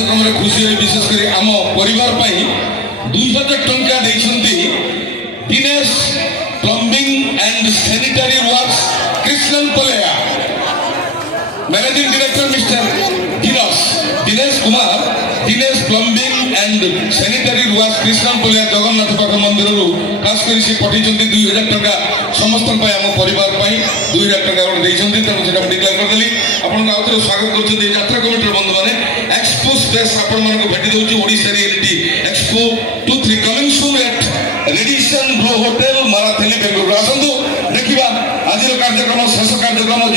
कार्यक्रम खुशी हुई विशेषकर आम परिवार 2000 टंका Dinesh plumbing and sanitary works Krishnan Paleya managing director mister Dinesh Kumar Dinesh plumbing and sanitary works Krishnan Paleya Jagannath पाख मंदिर खास कर से पठे 2000 टंका समस्त आम परिवार 2000 टंका तेणु डिक्लेयर करदेली आपको स्वागत कर यात्रा कमिटर बंधु मैंने एक्सपो स्पेस आपण भेटी दूसरी Odisha reality expo 23 coming soon at Radisson Blu hotel Marathahalli Bengaluru आसतु देखा आज कार्यक्रम शेष कार्यक्रम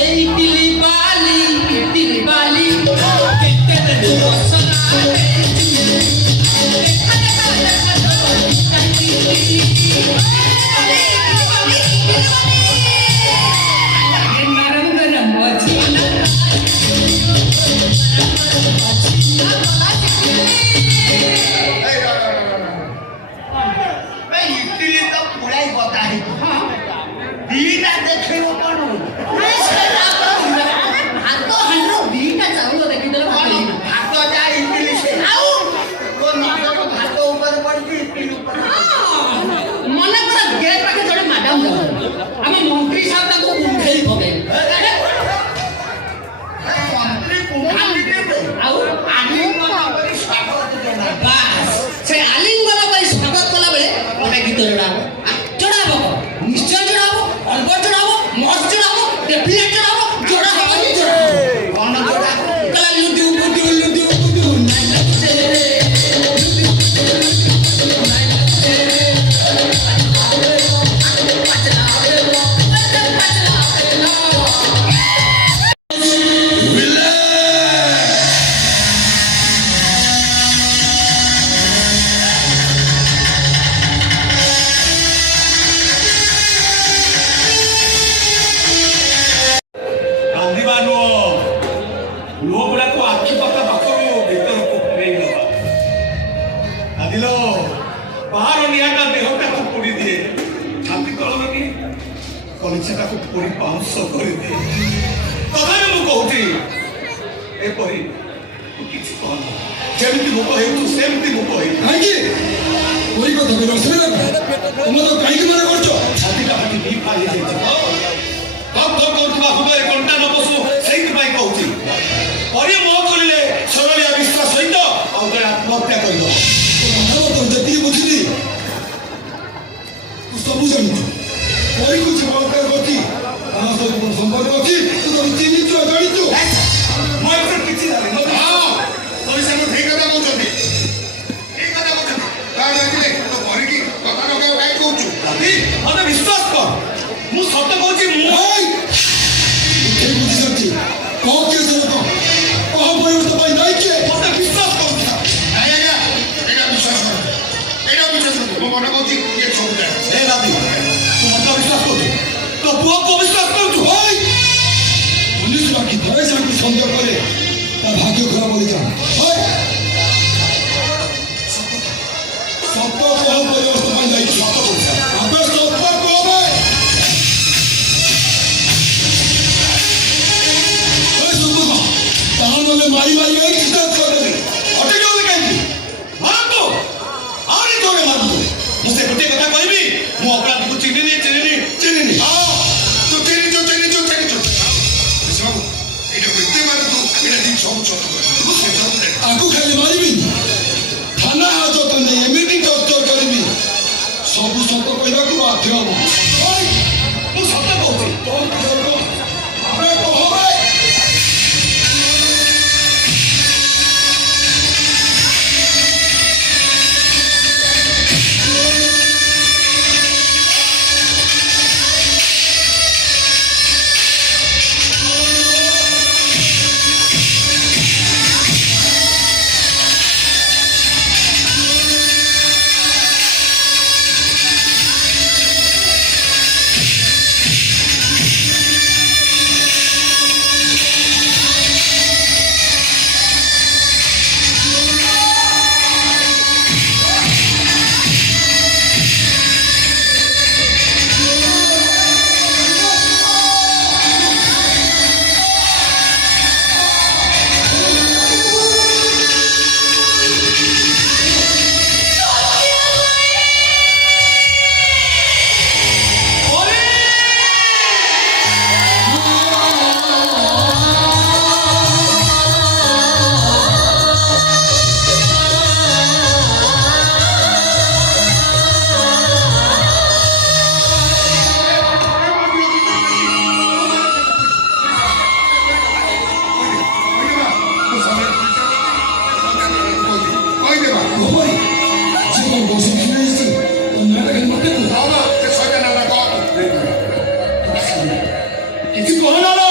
ইডলি বালি কেটে দে মশলা নরম গরম মজা ইডলি তো পুরাই কথা হইতো দিটা দেখেও কোন ভাত যা ইডলি সে তো নজর ভাত উপরে পড়ছি ইডলি উপরে মনে কর গেট পাখে জଣେ ম্যাডাম আমি মন্ত্রী সাহেব তাকে উঠেই পকাই মন্ত্রী পুখালি দেবে ଆଉ আলিঙ্গন করে স্বাগত জানাই ବାସ୍ ସେ ଆଲିଙ୍ଗନ ପାଇଁ ସ୍ୱାଗତ କଲା ବେଳେ ଗୋଟେ ଗୀତ ଯୋଡ଼ା ହବ ନିଶ୍ଚୟ ଯୋଡ଼ା ହବ ଅଳ୍ପ ଯୋଡ଼ା ହବ ମସ୍ତ ଯୋଡ଼ା ହବ ଡେଫିନେଟ ଯୋଡ଼ା ହବ ଯୋଡ଼ା ହବ ହିଁ ଯୋଡ଼ା ହବ মন জোড়া କଲା ଲୁଦୁ ବୁଦୁ ନାଇ ଲାଗେ ରେ ରାନ୍ଧିବା ନୁହଁ ଲୁହ ଗୁଡାକୁ ଆଖି ପାଖ ପାଖରୁ ଭିତରକୁ ଫେରେଇ ଦେବା ରାନ୍ଧିଲ ବାହାର ନିଆଁଟା ଦେହଟାକୁ ପୋଡ଼ି ଦିଏ ଛାତି ତଳର ନିଆଁ କଲିଚାଟାକୁ ପୋଡ଼ି ପାଉଁଶ କରିଦିଏ ତଥାପି ମୁଁ କହୁଛି ଏପରି ତୁ କିଛି କହନା ଯେମିତି ଲୋକ ହେଉଛୁ ସେମିତି ଲୋକ ହେଉଛୁ କାହିଁକି ওই কথা বলে অসুবিধা তোমরা তো কাহিଁକି ମନେ କରୁଛ ଛାତିଟା ଫାଟି ଦି ଫାଳ ହେଇଯାଇଛି ଧକ୍ ଧକ୍ କରୁଥିବା ହୃଦୟରେ କଣ୍ଟା ନ ପଶୁ ସେଇଥିପାଇଁ କହୁଛି ପରେ ମୋହ କରିଲେ ସରଳିଆ ବିଶ୍ୱାସ ସହିତ ଆଉ ଜଣେ ଆତ୍ମହତ୍ୟା କରିବ କଥାବାର୍ତ୍ତା ଯେତିକି ବୁଝିଲି ତୁ ସବୁ ଜାଣିଛୁ ପରିକୁ ସେ ବଳକାର କରୁଛି ତା ସହିତ ମୋର ସମ୍ପର୍କ ଅଛି ତୁ ତାକୁ ଚିହ୍ନିଛୁ ଜାଣିଛୁ ମୁଁ ଏଥିରେ କିଛି ଜାଣିନି ପଇସା ମୁଁ ଠିକ କଥା କହୁଛନ୍ତି ଠିକ କଥା କହୁଛନ୍ତି କାରଣ ଏଥିରେ ତ କରିକି କଥା ଲଗାଉ କାହିଁ କହୁଛୁ ରାତି ମତେ ବିଶ୍ୱାସ କର ମୁଁ ସତ କହୁଛି ମୁଁ ଭାଇ ଠିକ ବୁଝିଛନ୍ତି କହ କିଏ ସେ ଲୋକ କହ ପରିବର୍ତ୍ତନ ପାଇଁ ନାଇଁ କିଏ ମତେ ବିଶ୍ୱାସ କରୁଛି ନାଇଁ ଆଜ୍ଞା ଏଇଟା ବିଶ୍ୱାସ କରନ୍ତୁ ଏଇଟା ବିଶ୍ୱାସ କରନ୍ତୁ ମୁଁ ମନେ କହୁଛି ଇଏ ସବୁ ଜାଣେ ଏ ରାତି ତୁ ମତେ ବିଶ୍ୱାସ କରୁଛୁ ତୋ ପୁଅକୁ ବିଶ୍ୱାସ କରୁଛୁ ଭାଇ পুলিশ বাকি ধরে যাকে সন্দেহ করে তার ভাগ্য খারাপ বলে যান ভাই সত্য কহ পরিবর্তন ପାଇଁ ଯାଇଛି ସତ କହୁଛ ଆବେ ସତ୍ୟ କହ ଭାଇ ଏ ସତ୍ୟ କହ ତାହା ନହେଲେ ମାରି ମାରି ଏଇ କିସ୍ତା କରିଦେବି ଅଟକି ଗଲେ କାହିଁକି ମାରନ୍ତୁ ଆହୁରି ଜୋରେ ମାରନ୍ତୁ ମୁଁ ସେ ଗୋଟିଏ କଥା କହିବି ମୁଁ ଅପରାଧକୁ ଚିହ୍ନିନି ହଁ ତୁ ଚିହ୍ନିଛୁ ବାବୁ ଏଇଟା ଏତେ ମାରନ୍ତୁ ଏଇଟା ଠିକ ସବୁ ଚତ କରିବୁ ସେ ସବୁ ଜାଣେ ଆକୁ ଖାଲି ମାରିବିନି ଥାନା ହାଜତ ନେଇ ଏମିତି ଟର୍ଚର କରିବି ସବୁ ସତ କହିବାକୁ ବାଧ୍ୟ ହବ ଭାଇ ମୁଁ ସତ କହୁଛି କହ ଆବେ କହ ଭାଇ କିଛି କହନା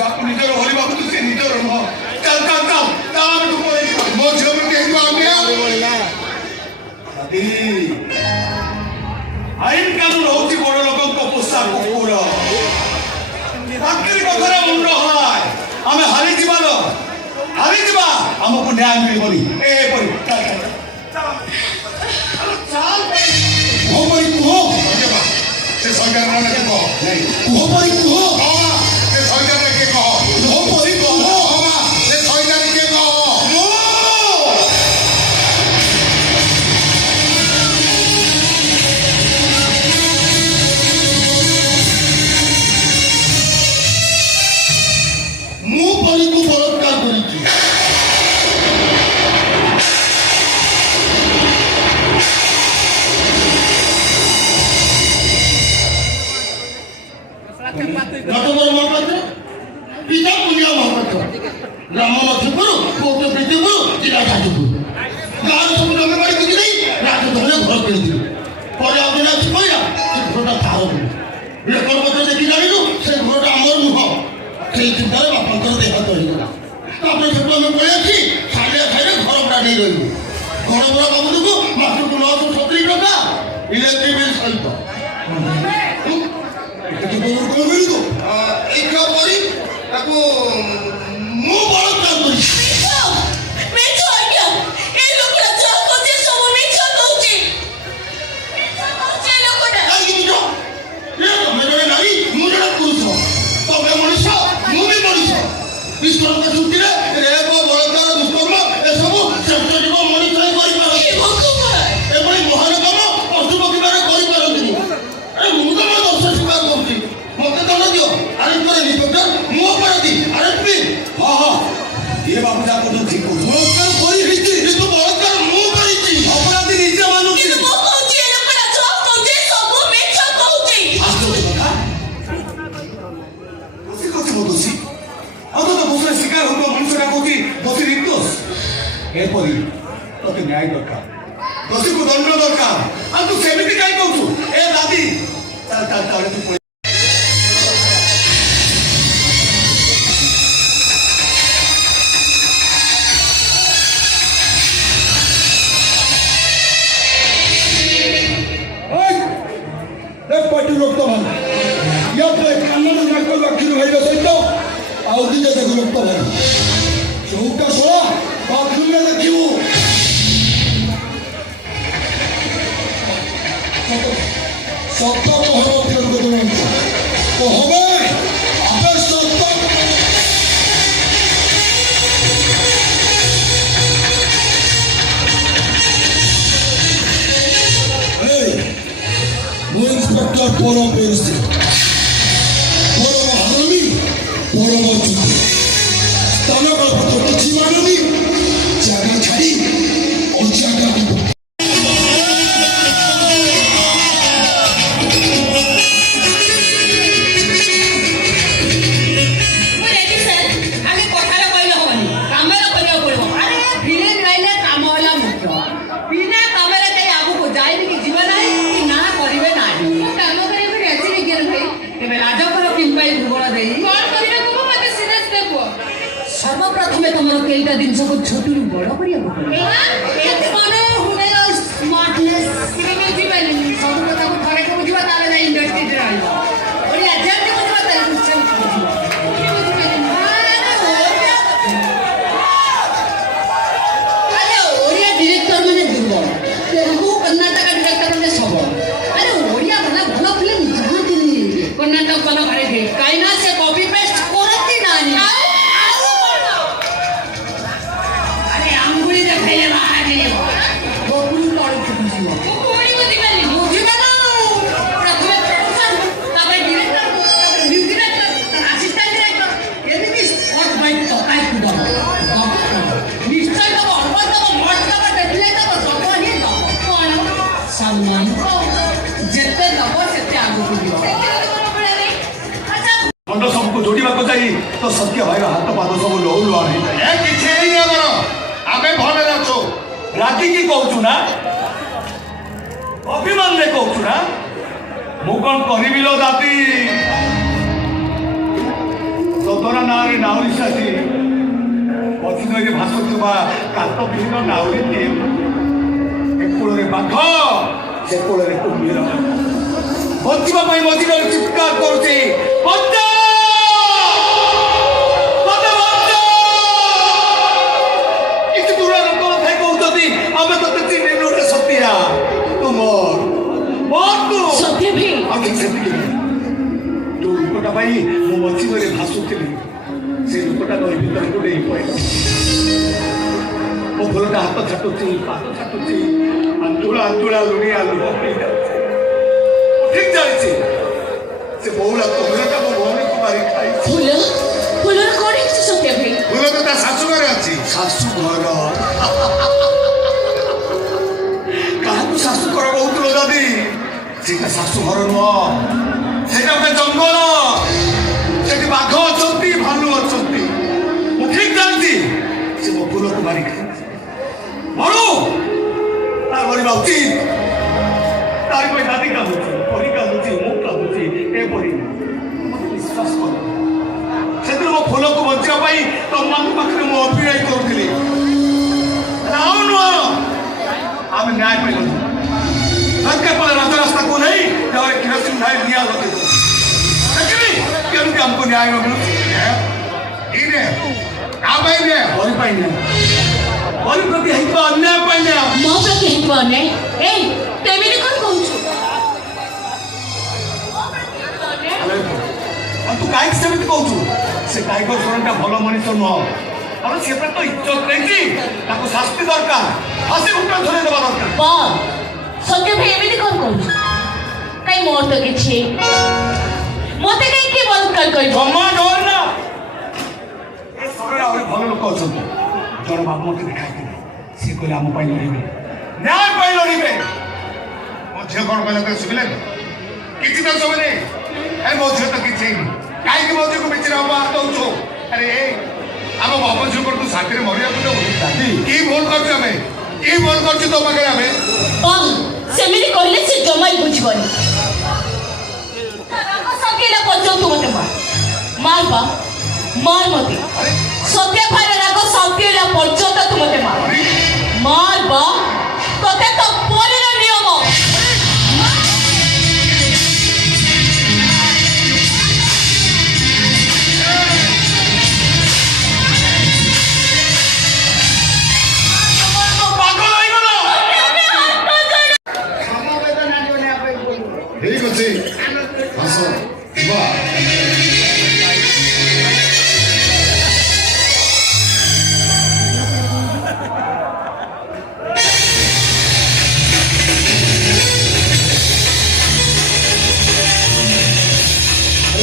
ଯାହାକୁ ନିଜର ଭଳି ଭାବୁଛୁ ସେ ନିଜର ନୁହଁ। ଚାଲ ଚାଲ ଚାଲ ଚାଲ ଆମେ ତୁ ପଳେଇଯିବା। ମୋ ଝିଅ ପ୍ରତି ଏଇଠୁ ଅନ୍ୟାୟ। ଦାଦି, ଆଇନ କାନୁନ ହଉଛି ବଡ ଲୋକଙ୍କ ପୋଷା କୁକୁର। ଚାକିରି କଥାରେ ମୁଣ୍ଡ ହଳାଏ ଆମେ ହାରିଯିବା ଲୋ, ହାରିଯିବା, ଆମକୁ ନ୍ୟାୟ ମିଳିବନି। ଏପରି ଚାଲ ଚାଲ ଚାଲ କୁହ ଭାଇ କୁହ। ସେ ସରକାର ନାଁ କହ। କୁହ ଭାଇ କୁହ। ସେ ସରକାର କିଏ କହ। କୁହ ଭାଇ କୁହ। ସେ ସରକାର କିଏ କହ। ମୁଁ ପରୀକୁ ବଳାତ୍କାର କରିଛି। ନଟବର ମହାପାତ୍ର, ପିତା ପୁନିଆ ମହାପାତ୍ର, ଗ୍ରାମ ଲକ୍ଷ୍ମୀପୁର, କୋଟ ପ୍ରୀତିପୁର, ଜିଲ୍ଲା ଯାଜପୁର। ଗାଁର ସବୁ ଜମିବାଡ଼ି ବିକି ଦେଇ ରାଜଧାନୀରେ ଘର କିଣିଥିଲି। ପରେ ଆଉ ଦିନ ଆସି କହିଲା ସେ ଘରଟା ତାର ବୋଲି। ରେକର୍ଡ ପତ୍ର ଦେଖି ଜାଣିଲୁ ସେ ଘରଟା ଆମର ନୁହଁ। ସେଇ ଚିନ୍ତାରେ ବାପାଙ୍କର ଦେହାନ୍ତ ହେଇଗଲା। ତାପରେ ସେଠୁ ଆମେ ପଳେଇ ଆସି ସାରିଆ ସାହିରେ ଘର ଭଡ଼ା ନେଇ ରହିଲୁ। ଘର ଭଡ଼ା ବାବଦକୁ ମାସକୁ 970 ଟଙ୍କା, ଇଲେକ୍ଟ୍ରିକ୍ ବିଲ୍ ସହିତ। ଏଇଟା ପରି ତାକୁ ମୁଁ ବଳାତ୍କାର କରିଛି। ତମେ ଜଣେ ନାରୀ, ମୁଁ ଜଣେ ପୁରୁଷ। ତମେ ମଣିଷ, ମୁଁ ବି ମଣିଷ। ଈଶ୍ୱରଙ୍କ ସୃଷ୍ଟିରେ ରେପ, ବଳାତ୍କାର, ଦୁଷ୍କର୍ମ ଏସବୁ ଶ୍ରେଷ୍ଠ ଜୀବ ମଣିଷ ହିଁ କରିପାରନ୍ତି। ଏଭଳି ମହାନ କାମ ପଶୁ ପକ୍ଷୀମାନେ କରିପାରନ୍ତିନି। ମୁଁ ତମ ଦୋଷ ସ୍ୱୀକାର କରୁଛି। ମତେ ଦଣ୍ଡ ଦିଅ। ଆରେଷ୍ଟ କରେ ଇନ୍ସପେକ୍ଟର, ମୁଁ ଅପରାଧୀ। Arrest please. ହଁ ହଁ, ଏ ବାବୁ ଯାହା କହୁଛନ୍ତି ଠିକ କହୁଛୁ। ବଳାତ୍କାର କରି ହେଇଛି, କିନ୍ତୁ ବଳାତ୍କାର ମୁଁ କରିଛି। ଅପରାଧୀ ନିଜେ ମାନୁଛି। ଦୋଷୀ କହୁଛି ମୋ ଦୋଷୀ। ଆଉ ତ ଦୋଷରେ ଶିକାର ହଉଥିବା ମଣିଷଟା କହୁଛି ଦୋଷୀ ନିର୍ଦୋଷ। ଏପରି ତତେ ନ୍ୟାୟ ଦରକାର, ଦୋଷୀକୁ ଦଣ୍ଡ ଦରକାର। ଆଉ ତୁ ସେମିତି କାହିଁ କହୁଛୁ? ଏ ଦାଦି ଚାଲ ଚାଲ ଚାଲ ତୁ ପଳେଇ। ପାର୍ଟି ରକ୍ତ ଭାନ ୟାପରେ କାନନ ନାକ ଆଖିରୁ ଭାଇର ସହିତ ଆଉ ଦିନେ ଦେଖୁ ରକ୍ତ ଭାନ ଚୌକା ଶୋଳା ବାଥରୁମରେ ଦେଖିବୁ। ସତ କହବ କହବେ ଆବେ ସତ। ମୁଁ ଇନ୍ସପେକ୍ଟର ପରମ ବେରସି, ପରମ ହାରମି, ପରମ ଯୁଦ୍ଧ। ସ୍ଥାନ କାଳପତ୍ର କିଛି ମାନୁନି, ଜାଗା ଛାଡ଼ି ଅଜାଗା ଯିବ। সর্বপ্রথমে তোমার কেইটা জিনিসকে ছোটরু বড় করিয়া স্মার্টনেস সব কথা ঘরে বুঝবা তাহলে না ইন্ডাস্ট্রিতে রহব ওই আধ্যাত্মিক বুঝবা তাহলে বুঝছাম আরে ওড়িয়া ডিরেক্টর মানে দুর্বল তেলুগু কর্ণাটক ডিরেক্টর মানে সবল। আরে ওড়িয়া মানে ভালো ফিল্ম জানাতিনি কর্ণাটক কোনো ঘরে গে কাইনা সে কপি পেস্ট করতি না নি। আরে আঙ্গুলি দেখাইলে বাহারে বকুল লড় বুঝিব বকুলি বুঝিবানি বুঝিবা না। প্রথমে প্রোডাকশন, তারপরে ডিরেক্টর, তারপরে মিউজিক ডিরেক্টর, অ্যাসিস্ট্যান্ট ডিরেক্টর, এদিকে স্পট বাই টকাই কুদব নিশ্চয় দেব অল্প দেব মঠ দেব দেখলে দেব সব হি দেব কোন সম্মান যেতে দেব সেতে আগুକୁ দিও। ଖଣ୍ଡ ସବୁକୁ ଯୋଡ଼ିବାକୁ ଯାଇ ତ ସତ୍ୟ ଭାଇର ହାତ ପାଦ ସବୁ ଲହୁ ଲୁହାଣ ହେଇଯାଏ। ଏ କିଛି ହେଇନି ଆମର, ଆମେ ଭଲରେ ଅଛୁ। ରାଗିକି କହୁଛୁ ନା, ଅଭିମାନରେ କହୁଛୁ ନା? ମୁଁ କଣ କରିବି ଲୋ ଦାଦି? ତ ସଦରା ନାଁରେ ନାଉରୀ ସାଜି ମଝି ନଈରେ ଭାସୁଥିବା କାତ ବିହୀନ ନାଉରୀଟିଏ ଏ କୂଳରେ ବାଘ ସେ କୂଳରେ କୁମ୍ଭୀର ବଞ୍ଚିବା ପାଇଁ ମଝି ନଈରେ ଚିତ୍କାର କରୁଛି ବଞ୍ଚା! ମତେ ବଞ୍ଚା! କିଛି ଦୂର ଲୋକ ଥାଇ କହୁଛନ୍ତି ଆମେ ତତେ ଚିହ୍ନିନୁ ରେ ସତିଆ ତୁ ମୋର ସତ୍ୟ ଭାଇ ଆଉ ଠିକ ସେତିକି ଯୋଉ ଲୋକଟା ପାଇଁ ମୁଁ ମଝି ନଈରେ ଭାସୁଥିଲି ସେ ଲୋକଟା ନଈ ଭିତରକୁ ଡେଇଁ ପଡ଼ିଲା ମୋ ଫୁଲଟା ହାତ ଛାଟୁଛି ପାଦ ଛାଟୁଛି ଆନ୍ତୁଳା ଲୁଣିଆ ଲୁହ ହେଇଯାଉଛି ଠିକ ଜାଣିଛି ସେ ବହୁଳା କୁମ୍ଭୀରଟା ମୋ ଭଉଣୀକୁ ମାରି ଖାଇଛି ଫୁଲର କଣ ହେଇଛି ସତ୍ୟ ଭାଇ ଫୁଲ ତ ତା ଶାଶୁ ଘରେ ଅଛି ଶାଶୁ ଘର କାହାକୁ ଶାଶୁ ଘର କହୁଥିଲ ଯଦି ସେଟା ଶାଶୁ ଘର ନୁହଁ ସେଟା ଗୋଟେ ଜଙ୍ଗଲ ସେଠି ବାଘ ଅଛନ୍ତି ଭାଲୁ ଅଛନ୍ତି ମୁଁ ଠିକ ଜାଣିଛି ସେ ମୋ ଫୁଲକୁ ମାରି ଖାଇଛି ମରୁ ତାର ମରିବା ଉଚିତ ତାରି ପାଇଁ ଦାଦି କାନ୍ଦୁଛି ପରି କାନ୍ଦୁଛି ମୁଁ କାନ୍ଦୁଛି ଏପରି ମୋତେ ବିଶ୍ୱାସ କର ସେଥିରେ ମୋ ଫୁଲକୁ ବଞ୍ଚିବା ପାଇଁ ତମମାନଙ୍କ ପାଖରେ ମୁଁ ଅଭିନୟ କରୁଥିଲି ଆଉ ନୁହଁ ଆମେ ନ୍ୟାୟ ପାଇଲୁ ଦରକାର ପଡ଼େ ରାଜରାସ୍ତାକୁ ନେଇ ଯାହାର କିରୋସିନ ଢାଇ ନିଆଁ ଲଗେଇବୁ ଦେଖିବି କେମିତି ଆମକୁ ନ୍ୟାୟ ମିଳୁଛି ପରି ପାଇଁ ନ୍ୟାୟ ପରି ପ୍ରତି ହେଇଥିବା ଅନ୍ୟାୟ ପାଇଁ ନ୍ୟାୟ ମୋ ପ୍ରତି ହେଇଥିବ ଅନ୍ୟାୟ ଏଇ ତେମିତି କଣ କହୁଛୁ ତୁ କାହିଁକି ସେମିତି କହୁଛୁ ସେ ଟାଇଗର ସ୍ୱରଟା ଭଲ ମଣିଷ ନୁହଁ କାରଣ ସେ ତ ଇଜ୍ଜତ ନେଇଛି ତାକୁ ଶାସ୍ତି ଦରକାର ଫାଶୀ ଘୁଣ୍ଟା ଧରେଇ ଦେବା ଦରକାର ସତ୍ୟ ଭାଇ ଏମିତି କଣ କହୁଛୁ କାଇଁ ମୋର ତ କିଛି ମତେ କାଇଁ କିଏ ବଳାତ୍କାର କରିବ ଜମା ଡର ନା ଏ ସହରରେ ଆହୁରି ଭଲ ଲୋକ ଅଛନ୍ତି ଜଣେ ବାବୁ ମତେ ଦେଖାଇଥିଲେ ସିଏ କହିଲେ ଆମ ପାଇଁ ଲଢ଼ିବେ ନ୍ୟାୟ ପାଇଁ ଲଢ଼ିବେ ମୋ ଝିଅ କ'ଣ କହିଲା ତ ଶୁଭିଲାନି କିଛି ତ ଶୁଭୁନି ମୋ ଝିଅ ତ କିଛି ହେଇନି କାହିଁକି ମୋ ଝିଅକୁ ବିଚିରେ ଅପମାନ ଦଉଛୁ ଆରେ ଆମ ବାପ ଝିଅକୁ ତୁ ଶାନ୍ତିରେ ମରିବାକୁ ଦେବୁ ଦାଦି କି ଭୁଲ କରୁଛୁ ଆମେ କି ଭୁଲ କରୁଛୁ ତୋ ପାଖରେ ଆମେ ସେମିତି କହିଲେ ସେ ଜମାଇ ବୁଝିବନି ସକେଇଲା ପର୍ଯ୍ୟନ୍ତ ମତେ ମାର ମତେ ସତ୍ୟ ଭାଇର ରାଗ ସକେଇଲା ପର୍ଯ୍ୟନ୍ତ ତୁ ମତେ ମାର ତତେ ତ ପରୀର ନିୟମ ଠିକ ଅଛି ଆସ ଯିବା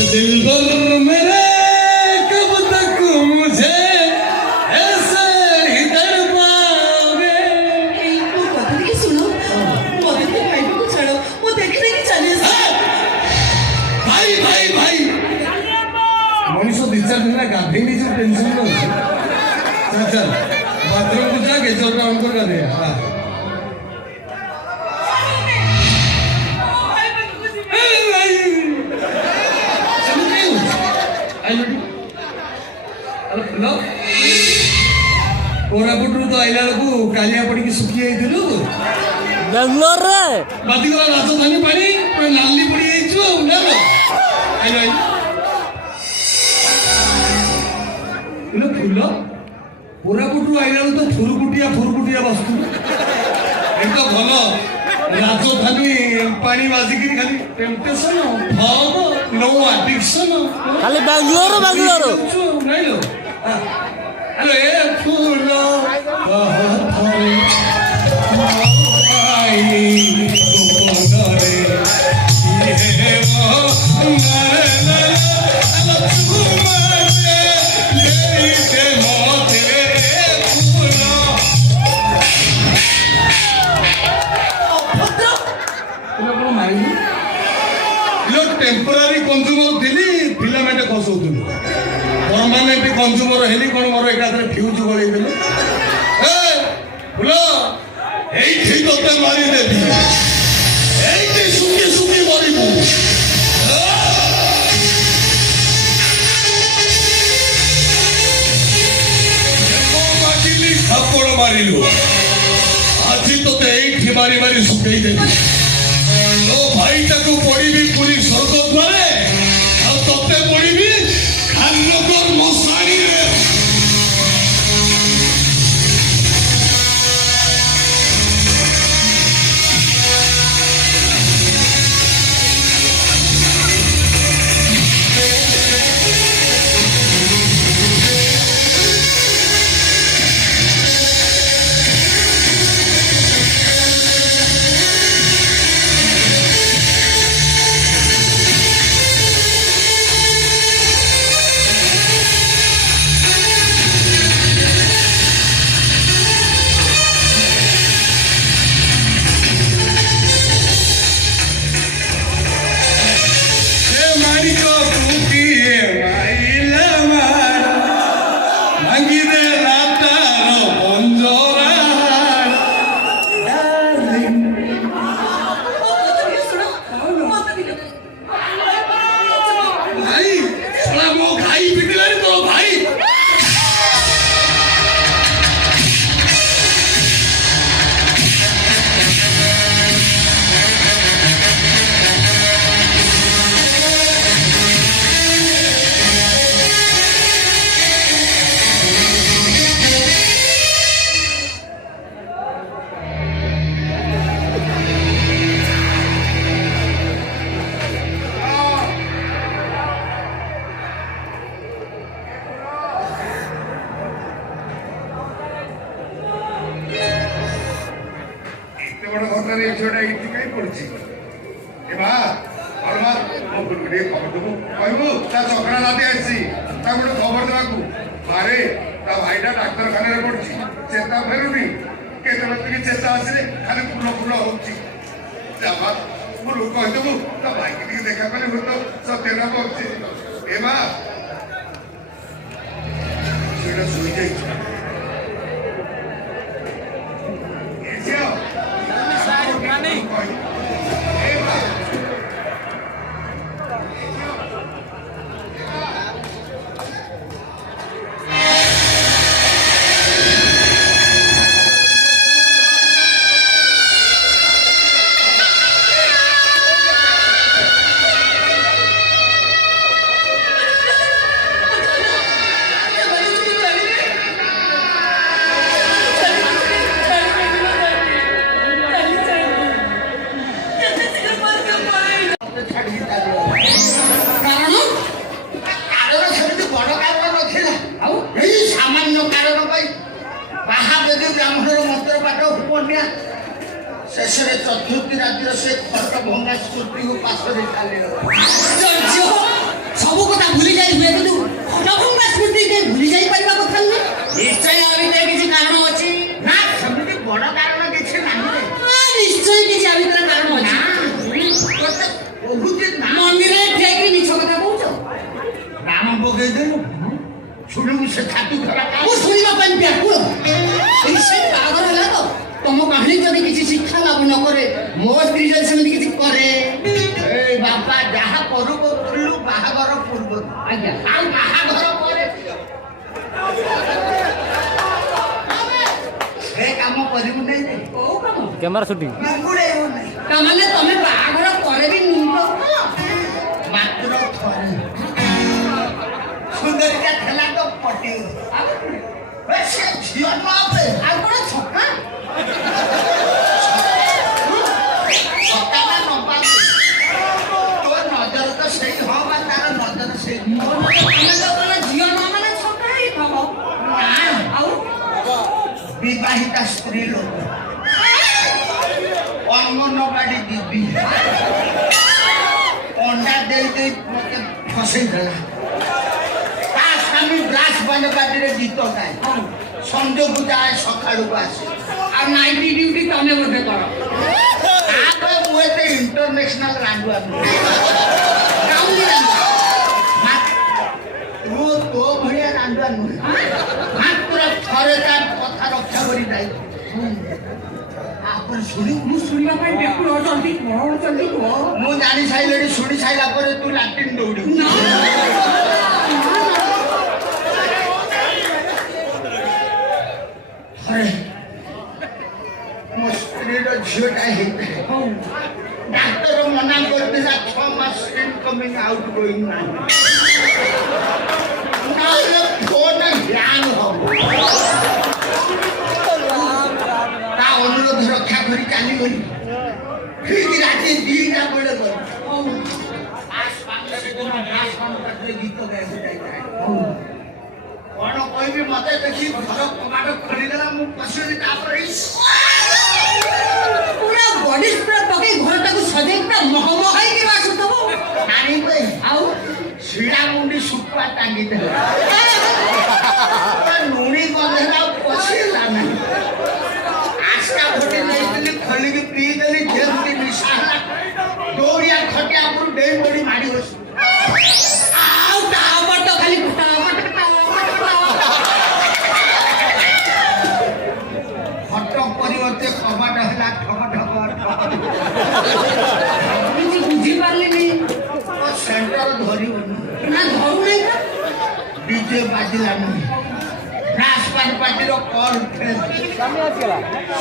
दिलबर मेरे कब तक मुझे ऐसे ही तड़पाओगे ମୋ କଥା ଟିକେ ଶୁଣ ମତେ ଟିକେ ଖାଇବାକୁ ଛାଡ଼ ମୁଁ ଦେଖି ଦେଖି ଚାଲି भाई भाई भाई मनुष्य ଦି ଚାରି ଦିନ ଗାଧେଇ ନିଜର ଟେନସନ ରହୁଛି ଚାଲ ଚାଲ ବାଥରୁମକୁ ଯା ଗେଜର ରାଉଣ୍ଡ କରି ଗାଧେଇବା କୋରାପୁଟରୁ ତ ଆଇଲା ବେଳକୁ କାଲିଆ ପଡ଼ିକି ଶୁଖି ଯାଇଥିଲୁ ବେଙ୍ଗଲୋରରେ ବାତିଗଲା ରାଜଧାନୀ ପାଣି ପୁରା ନାଲି ପଡ଼ି ଯାଇଛୁ ଆଉ ନା ଆଇଲ ଫୁଲ କୋରାପୁଟରୁ ଆଇଲା ବେଳକୁ ତ ଫୁରୁକୁଟିଆ ବସ୍ତୁ ଏ ତ ଭଲ ରାଜଧାନୀ ପାଣି ବାଜିକିରି ଖାଲି ଟେମ୍ପଟେସନ ଫଗ ନୋ ଆଡିକ୍ସନ ଖାଲି ବେଙ୍ଗଲୋର ନାଇଁଲୋ ହ୍ୟାଲୋ ଏ ଫୁଲ टेम्पोरारी कंज्यूमर थी फिलामेंट खसौलु परमानेंट कंज्यूमर हेली कौन मोर एकाथरे फ्यूज गलई देलु ए फुल एइठी तोते मारी देबी एइठी सुखी मरिबु ମାରି ମାରି ଶୁଖେଇ ଦେବି। ତୋ ଭାଇଟାକୁ ପଡ଼ିବି ପୁରୀ ସ୍ୱର୍ଗ ଦ୍ୱାରେ, ଆଉ ତତେ ପଡ଼ିବି ଖାନନଗର ମଶାଣିରେ। ବଡ଼ ଘଟଣାରେ ଏ ଝିଅଟା ଏଇଠି କାହିଁ ପଡ଼ିଛି? ଏ ମା ମା ମୋ ପୁଅକୁ ଟିକେ ଖବର ଦେବୁ, କହିବୁ ତା ଚକ୍ରା ରାତି ଆସିଛି, ତାକୁ ଗୋଟେ ଖବର ଦେବାକୁ। ମାରେ ତା ଭାଇଟା ଡାକ୍ତରଖାନାରେ ପଡ଼ିଛି, ଚେତା ଫେରୁନି, କେତେବେଳେ ଟିକେ ଚେତା ଆସିଲେ ଖାଲି ଫୁଲ ଫୁଲ ହଉଛି। ଯା ମା ପୁଅକୁ କହିଦେବୁ ତା ଭାଇକି ଟିକେ ଦେଖା କଲେ ହୁଏତ ସତ୍ୟନା ପଡ଼ୁଛି। ଏ ମା ଝିଅଟା ଶୋଇଯାଇଛି। शेषे चतुर्थी रातिर से खट भंगा स्मृति को पासरे खाली सब कथा भूली जाई हुए किंतु खट भंगा स्मृति के भूली जाई परिबा कथा न निश्चय आ भीतर किछि कारण अछि ना समिति बड़ कारण किछि नाही निश्चय किछि आ भीतर कारण अछि बहुत मंदिर ठेकी निछ कथा कहउछो राम बगे देलु सुनु से छाती धरा का मु सुनिबा पन व्याकुल से पागल होला तो तुम कहानी जदि किसी शिक्षा लाभ न करे मो स्त्री जदि सेमति किछि करे ए बापा जहा करू करू बाहागर पूर्व आज्ञा आ बाहागर करे से काम करिबु नै ओ काम कैमरा शूटिंग मुड़े नै तामाने तमे बाहागर करे भी नुंतो मात्र थरे सुंदर का थला तो पटी से झियो न आबे आ कोन छक्का सकाला न पाले तो नजर तो सही हो बा तार नजर सही तमे तो कोन झियो न माने छक्का ही खबो ना आउ विवाहिता स्त्री लोक अंगनवाड़ी दीदी अंडा दे दे मते फसे गला ता स्वामी ग्लास बने बाटी गीत गाए संजय पूजाए सकाळू आसे आ नाइट ड्यूटी तमे बोधे करो आगे मुझे इंटरनेशनल रांडुआ गाउली रांडुआ वो तो भैया रांडुआ नुहे मात्र थरे ता कथा रक्षा करी जाई आपन सुनी मु सुनिबा पई बेकुल जल्दी को मु जानी साइलेडी सुनी साइला परे तू लाटिन दौड़ी ना अरे मो स्त्री ସ୍ତ୍ରୀର ଝିଅଟା ହେଇଥାଏ ହଉ ଡାକ୍ତର ମନା କରିଥିଲା 6 ମାସ ଇନକମିଂ ଆଉଟ ଗୋଇଂ ନାହିଁ ନହେଲେ ଫୋନ ହ୍ୟାଙ୍ଗ ହବ ତା ଅନୁରୋଧ ରକ୍ଷା କରି ଚାଲିଗଲି ଠିକ ରାତି 2ଟା ବେଳେ ଗଲି ଗୀତ ଗାଇବାକୁ ଯାଇଥାଏ କଣ କହିବି ମତେ ଦେଖି ଘର କବାଟ ଖୋଲିଦେଲା ମୁଁ ପଶିଲି ତାପରେ ପୁରା ବଡି ସ୍ପ୍ରେ ପକେଇ ଘରଟାକୁ ସଜେଇ ପୁରା ମହମହ ହେଇକି ଆସୁଥିବ ପାଣି ପାଇଁ ଆଉ ଶିଳା ମୁଣ୍ଡି ଶୁଖୁଆ ଟାଙ୍ଗିଦେଲା ଲୁଣି ଗନ୍ଧରେ ଆଉ ପଶିଲା ନାହିଁ ଆସ୍କା ଭୋଟି ନେଇଥିଲି ଖୋଲିକି ପିଇଦେଲି ଯେମିତି ନିଶା ହେଲା ଦୌଡ଼ିଆ ଖଟିଆ ଉପରୁ ଡେଇଁ ପଡ଼ି ମାଡ଼ି ବସି ଆଉ ତାପରେ ତ ଖାଲି ଖଟ ପରିବର୍ତ୍ତେ କବାଟ ହେଲା ଠକ ଠକ ଠକ କିଛି ବୁଝିପାରିଲିନି ସେଣ୍ଟର ଧରିବନି ନା ଧରୁନାହିଁ ତ ଡିଜେ ବାଜିଲା ନାହିଁ ପାର୍ଟିର କଲ୍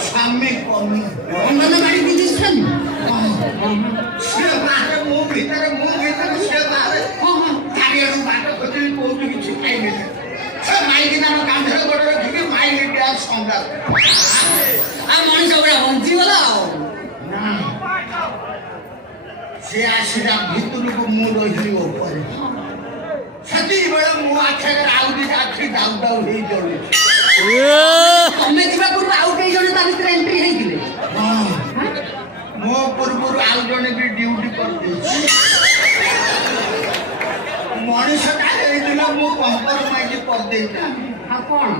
ସ୍ୱାମୀ କମି ଅଙ୍ଗନବାଡ଼ି ଦିଦି ସ୍ୱାମୀ ସିଏ ବାହାରେ ମୁଁ ଭିତରେ ସିଏ ବାହାରେ ଚାରିଆଡୁ ବାଟ ଖୋଜିଲି କୋଉଠି କିଛି ଖାଇନି ସେ ମାଇକି ତାର କାନ୍ଧରେ ଗୋଡ ରଖିକି ମାଇକି ଗ୍ୟାସ୍ ସଙ୍ଗା ଆଉ ମଣିଷ ଗୁଡା ବଞ୍ଚିଗଲା ଆଉ ସେ ଆସିଲା ଭିତରକୁ ମୁଁ ରହିଲି ଉପରେ ସେତିକିବେଳେ ମୋ ଆଖିରେ ଆଉ ଦିଟା ଆଖି ଦାଉ ଦାଉ ହେଇ ଜଳୁଛି ତମେ ଯିବା ପୂର୍ବରୁ ଆଉ କେହି ଜଣେ ତା ଭିତରେ ଏଣ୍ଟ୍ରି ହେଇଥିଲେ ମୋ ପୂର୍ବରୁ ଆଉ ଜଣେ ବି ଡ୍ୟୁଟି କରିଦେଇଛି ମଣିଷଟା ହେଇଥିଲା ମୁଁ କମ୍ପ୍ରମାଇଜ କରିଦେଇथा ଆଉ କଣ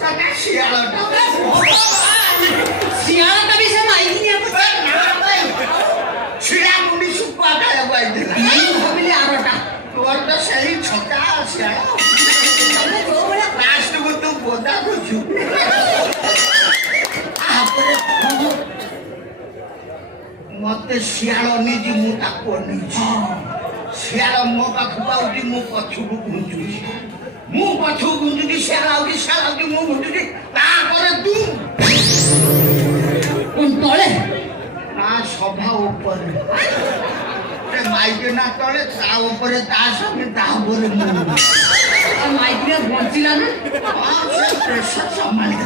ସେଟା ଶିଆଳଟା ଶିଆଳଟା ବି ସେ ମାଇକି ଶିଳା ମୁଣ୍ଡି ଶୁଖୁଆ ଖାଇବାକୁ ଆଇଥିଲା ମୁଁ ଭାବିଲି ଆରଟା ତୋର ତ ସେଇ ଛକା ଶିଆଳ ତମେ ଯୋଉ ଭଳିଆ ଲାଷ୍ଟକୁ ତୁ ବୋଦା ବୁଝୁ ମତେ ଶିଆଳ ନେଇଛି ମୁଁ ତାକୁ ଅନେଇଛି ଶିଆଳ ମୋ ପାଖକୁ ଆଉଛି ମୁଁ ପଛକୁ ଘୁଞ୍ଚୁଛି ମୁଁ ପଛକୁ ଘୁଞ୍ଚୁଛି ଶିଆଳ ଆଉଛି ଶିଆଳ ଆଉଛି ମୁଁ ଘୁଞ୍ଚୁଛି ତାପରେ ତୁ ତଳେ ନା ସଭା ଉପରେ ମାଇକେ ନା ତଳେ ତା ଉପରେ ତା ସଙ୍ଗେ ତା ଉପରେ ମୁଁ ମାଇକିରେ ବଞ୍ଚିଲା ନା ପ୍ରେସର ସମ୍ଭାଳି